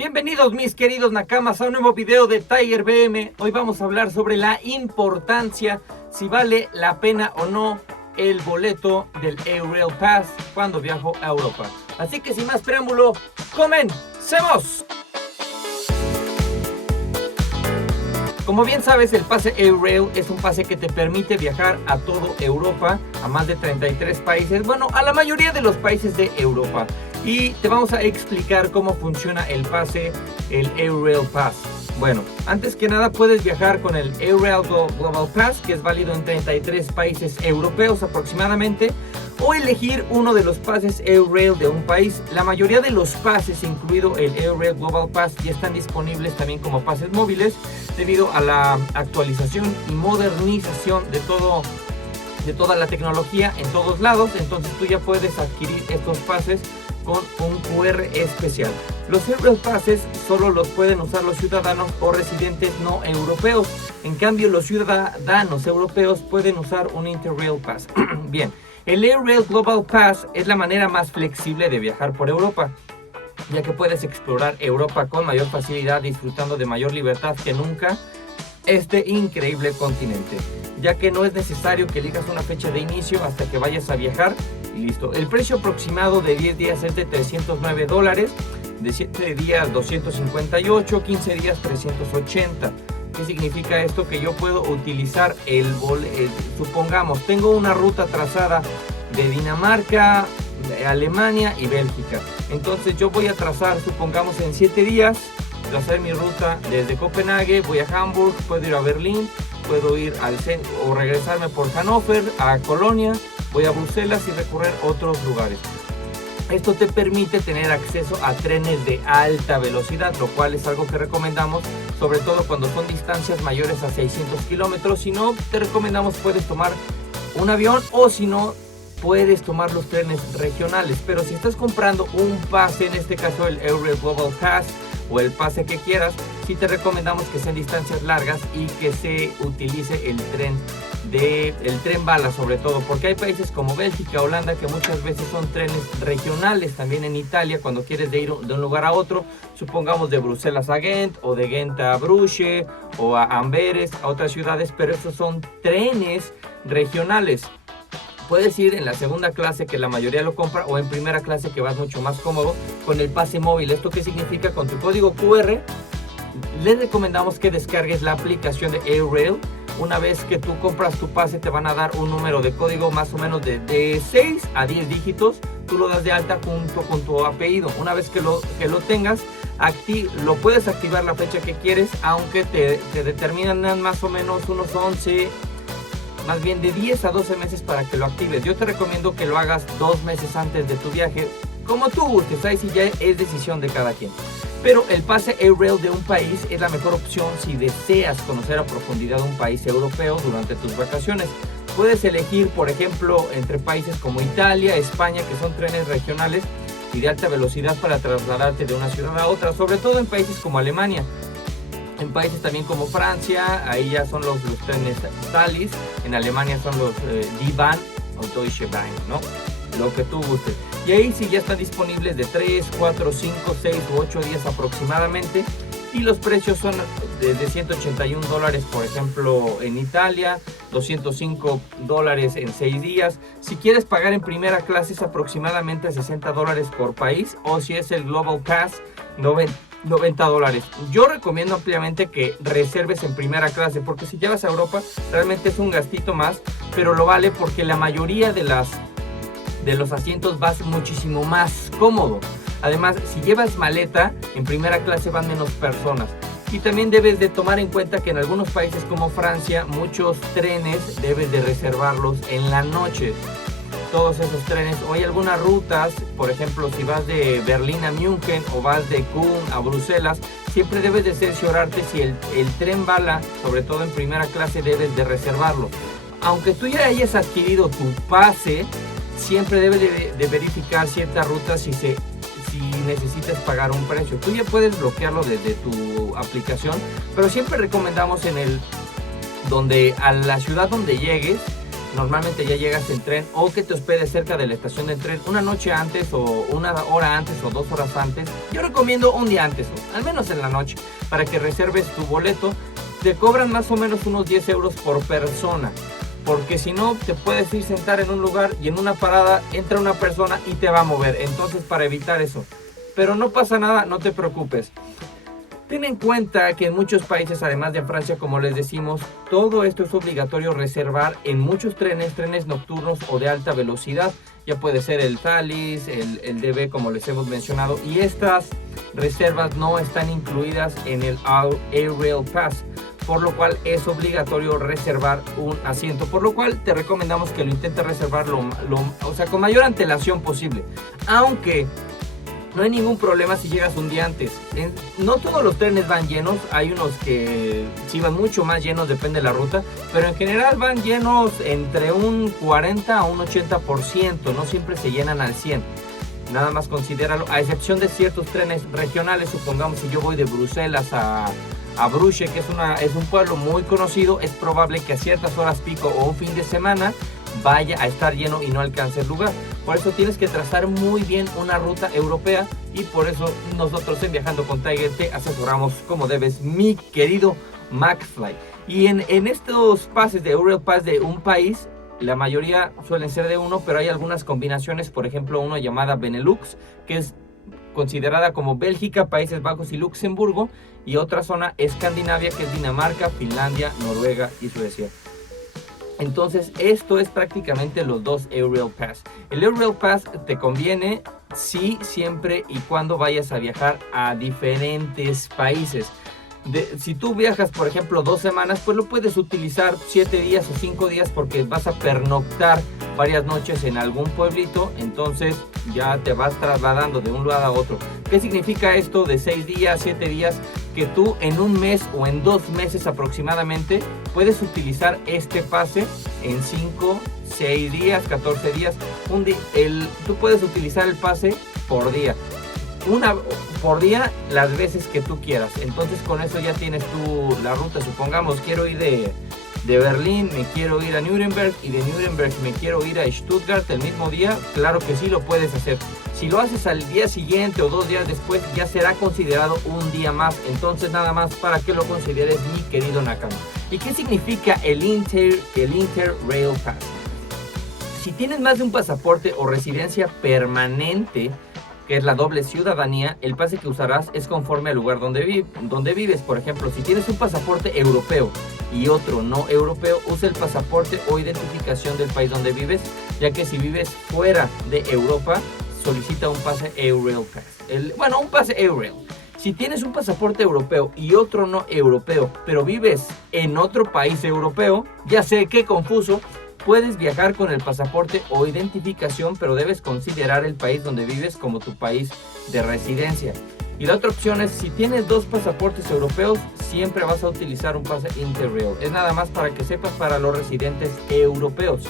Bienvenidos mis queridos nakamas a un nuevo video de Tiger BM. Hoy vamos a hablar sobre la importancia, si vale la pena o no el boleto del Eurail Pass cuando viajo a Europa. Así que sin más preámbulo, ¡comencemos! Como bien sabes, el pase Eurail es un pase que te permite viajar a todo Europa, a más de 33 países, bueno, a la mayoría de los países de Europa. Y te vamos a explicar cómo funciona el pase, el Eurail Pass. Bueno, antes que nada puedes viajar con el Eurail Global Pass, que es válido en 33 países europeos aproximadamente, o elegir uno de los pases Eurail de un país. La mayoría de los pases, incluido el Eurail Global Pass, ya están disponibles también como pases móviles, debido a la actualización y modernización de toda la tecnología en todos lados. Entonces tú ya puedes adquirir estos pases con un QR especial. Los Eurail Passes solo los pueden usar los ciudadanos o residentes no europeos. En cambio, los ciudadanos europeos pueden usar un Interrail Pass. Bien, el Eurail Global Pass es la manera más flexible de viajar por Europa, ya que puedes explorar Europa con mayor facilidad, disfrutando de mayor libertad que nunca este increíble continente, ya que no es necesario que elijas una fecha de inicio hasta que vayas a viajar y listo. El precio aproximado de 10 días es de $309, de 7 días 258, 15 días 380. ¿Qué significa esto? Que yo puedo utilizar supongamos, tengo una ruta trazada de Dinamarca, de Alemania y Bélgica. Entonces yo voy a trazar, supongamos en 7 días, trazar mi ruta desde Copenhague, voy a Hamburg, puedo ir a Berlín, puedo ir al centro o regresarme por Hannover a Colonia, voy a Bruselas y recorrer otros lugares. Esto te permite tener acceso a trenes de alta velocidad, lo cual es algo que recomendamos, sobre todo cuando son distancias mayores a 600 kilómetros. Si no, te recomendamos, puedes tomar un avión, o si no, puedes tomar los trenes regionales. Pero si estás comprando un pase, en este caso el Eurail Global Pass o el pase que quieras, sí te recomendamos que sean distancias largas y que se utilice el tren bala, sobre todo porque hay países como Bélgica, Holanda, que muchas veces son trenes regionales. También en Italia, cuando quieres ir de un lugar a otro, supongamos de Bruselas a Ghent, o de Ghent a Bruges, o a Amberes, a otras ciudades, pero estos son trenes regionales. Puedes ir en la segunda clase, que la mayoría lo compra, o en primera clase, que vas mucho más cómodo con el pase móvil. ¿Esto qué significa? Con tu código QR les recomendamos que descargues la aplicación de Eurail. Una vez que tú compras tu pase, te van a dar un número de código más o menos de 6 a 10 dígitos. Tú lo das de alta junto con tu apellido. Una vez que lo tengas, lo puedes activar la fecha que quieres, aunque te determinan más o menos unos 11, más bien de 10 a 12 meses para que lo actives. Yo te recomiendo que lo hagas 2 meses antes de tu viaje, como tú gustes, ahí sí ya es decisión de cada quien. Pero el pase Eurail de un país es la mejor opción si deseas conocer a profundidad un país europeo durante tus vacaciones. Puedes elegir, por ejemplo, entre países como Italia, España, que son trenes regionales y de alta velocidad para trasladarte de una ciudad a otra, sobre todo en países como Alemania. En países también como Francia, ahí ya son los trenes Thalys. En Alemania son los D-Bahn o Deutsche Bahn, ¿no? Lo que tú gustes. Y ahí sí ya están disponibles de 3, 4, 5, 6 u 8 días aproximadamente. Y los precios son de $181, por ejemplo, en Italia, $205 en 6 días. Si quieres pagar en primera clase es aproximadamente $60 por país, o si es el Global Pass, $90. Yo recomiendo ampliamente que reserves en primera clase, porque si llevas a Europa realmente es un gastito más, pero lo vale porque la mayoría de los asientos vas muchísimo más cómodo. Además, si llevas maleta, en primera clase van menos personas. Y también debes de tomar en cuenta que en algunos países como Francia, muchos trenes debes de reservarlos en la noche. Todos esos trenes, o hay algunas rutas, por ejemplo, si vas de Berlín a München o vas de Köln a Bruselas, siempre debes de cerciorarte si el tren bala, sobre todo en primera clase, debes de reservarlo. Aunque tú ya hayas adquirido tu pase, siempre debes de verificar ciertas rutas si necesitas pagar un precio. Tú ya puedes bloquearlo desde tu aplicación, pero siempre recomendamos a la ciudad donde llegues, normalmente ya llegas en tren, o que te hospedes cerca de la estación de tren una noche antes o una hora antes o 2 horas antes. Yo recomiendo un día antes, al menos en la noche, para que reserves tu boleto. Te cobran más o menos unos 10 euros por persona, porque si no te puedes ir sentar en un lugar y en una parada entra una persona y te va a mover. Entonces, para evitar eso, pero no pasa nada, no te preocupes. Ten en cuenta que en muchos países, además de en Francia, como les decimos, todo esto es obligatorio reservar en muchos trenes nocturnos o de alta velocidad. Ya puede ser el Thalys, el DB, como les hemos mencionado. Y estas reservas no están incluidas en el A-Rail Pass, por lo cual es obligatorio reservar un asiento. Por lo cual te recomendamos que lo intentes reservar con mayor antelación posible. Aunque no hay ningún problema si llegas un día antes. No todos los trenes van llenos, hay unos que sí van mucho más llenos, depende de la ruta, pero en general van llenos entre un 40 a un 80%, no siempre se llenan al 100%. Nada más considéralo, a excepción de ciertos trenes regionales. Supongamos si yo voy de Bruselas a Bruges, que es un pueblo muy conocido, es probable que a ciertas horas pico o un fin de semana vaya a estar lleno y no alcance el lugar. Por eso tienes que trazar muy bien una ruta europea, y por eso nosotros en Viajando con Tiger te asesoramos como debes, mi querido McFly. Y en estos pases de Eurail Pass de un país, la mayoría suelen ser de uno, pero hay algunas combinaciones. Por ejemplo, una llamada Benelux, que es considerada como Bélgica, Países Bajos y Luxemburgo, y otra zona Escandinavia, que es Dinamarca, Finlandia, Noruega y Suecia. Entonces, esto es prácticamente los dos Eurail Pass. El Eurail Pass te conviene sí, siempre y cuando vayas a viajar a diferentes países. Si tú viajas, por ejemplo, 2 semanas, pues lo puedes utilizar 7 días o 5 días, porque vas a pernoctar varias noches en algún pueblito. Entonces ya te vas trasladando de un lugar a otro. ¿Qué significa esto de 6 días, 7 días? Que tú en un mes o en 2 meses aproximadamente puedes utilizar este pase en 5, 6 días, 14 días. Tú puedes utilizar el pase por día. Una por día, las veces que tú quieras. Entonces con eso ya tienes tú la ruta. Supongamos quiero ir de Berlín, me quiero ir a Nuremberg, y de Nuremberg me quiero ir a Stuttgart el mismo día. Claro que sí lo puedes hacer. Si lo haces al día siguiente o 2 días después, ya será considerado un día más. Entonces nada más para que lo consideres, mi querido Nakama. ¿Y qué significa el Interrail Pass? Si tienes más de un pasaporte o residencia permanente, que es la doble ciudadanía, el pase que usarás es conforme al lugar donde vives. Por ejemplo, si tienes un pasaporte europeo y otro no europeo, usa el pasaporte o identificación del país donde vives, ya que si vives fuera de Europa, solicita un pase Eurail Pass. Un pase Eurail. Si tienes un pasaporte europeo y otro no europeo, pero vives en otro país europeo, ya sé qué confuso, puedes viajar con el pasaporte o identificación, pero debes considerar el país donde vives como tu país de residencia. Y la otra opción es, si tienes 2 pasaportes europeos, siempre vas a utilizar un pase Interrail. Es nada más para que sepas, para los residentes europeos.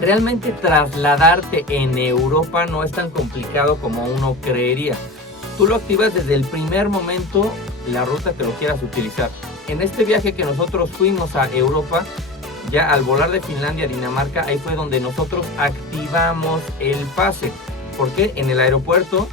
Realmente trasladarte en Europa no es tan complicado como uno creería. Tú lo activas desde el primer momento, la ruta que lo quieras utilizar. En este viaje que nosotros fuimos a Europa, ya al volar de Finlandia a Dinamarca, ahí fue donde nosotros activamos el pase. Porque en el aeropuerto,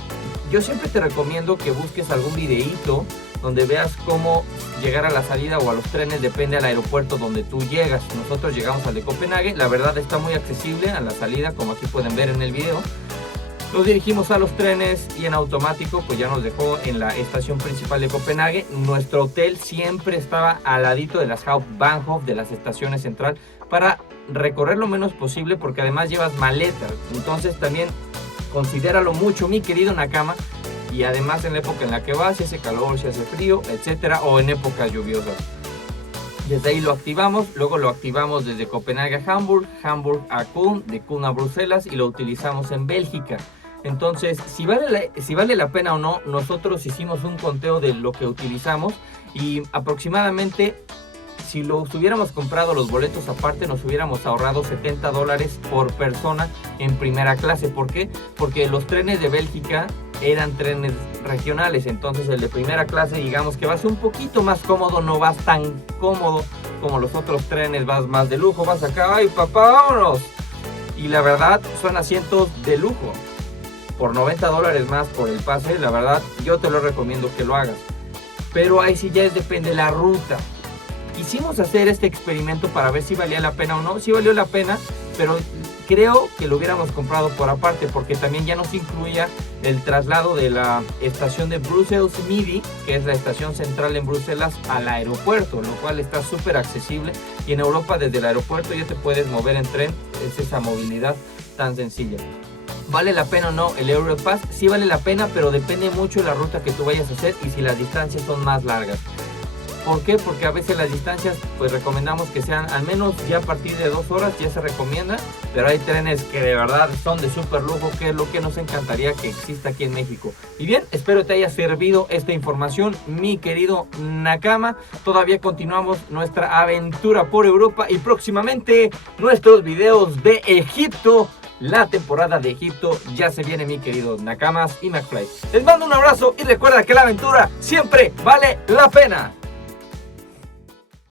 yo siempre te recomiendo que busques algún videíto donde veas cómo llegar a la salida o a los trenes, depende al aeropuerto donde tú llegas. Nosotros llegamos al de Copenhague, la verdad está muy accesible a la salida, como aquí pueden ver en el video. Nos dirigimos a los trenes y en automático pues ya nos dejó en la estación principal de Copenhague. Nuestro hotel siempre estaba al ladito de las Hauptbahnhof, de las estaciones central, para recorrer lo menos posible, porque además llevas maletas. Entonces también considéralo mucho, mi querido Nakama. Y además en la época en la que vas, si hace calor, si hace frío, etcétera, o en épocas lluviosas. Desde ahí lo activamos, luego lo activamos desde Copenhague a Hamburg, Hamburg a Kuhn, de Kuhn a Bruselas, y lo utilizamos en Bélgica. Entonces, si vale la pena o no, nosotros hicimos un conteo de lo que utilizamos, y aproximadamente, si hubiéramos comprado los boletos aparte, nos hubiéramos ahorrado $70 por persona en primera clase. ¿Por qué? Porque los trenes de Bélgica eran trenes regionales, entonces el de primera clase, digamos que vas un poquito más cómodo, no vas tan cómodo como los otros trenes, vas más de lujo, vas acá, ¡ay papá, vámonos! Y la verdad, son asientos de lujo. Por $90 más por el pase, la verdad, yo te lo recomiendo que lo hagas. Pero ahí sí ya depende de la ruta. Quisimos hacer este experimento para ver si valía la pena o no. Sí valió la pena, pero creo que lo hubiéramos comprado por aparte, porque también ya nos incluía el traslado de la estación de Brussels Midi, que es la estación central en Bruselas, al aeropuerto, lo cual está súper accesible. Y en Europa desde el aeropuerto ya te puedes mover en tren, es esa movilidad tan sencilla. ¿Vale la pena o no el Europass? Sí vale la pena, pero depende mucho de la ruta que tú vayas a hacer y si las distancias son más largas. ¿Por qué? Porque a veces las distancias pues recomendamos que sean al menos ya a partir de 2 horas, ya se recomienda, pero hay trenes que de verdad son de súper lujo, que es lo que nos encantaría que exista aquí en México. Y bien, espero te haya servido esta información, mi querido Nakama. Todavía continuamos nuestra aventura por Europa y próximamente nuestros videos de Egipto. La temporada de Egipto ya se viene, mi querido Nakamas y McFly. Les mando un abrazo y recuerda que la aventura siempre vale la pena.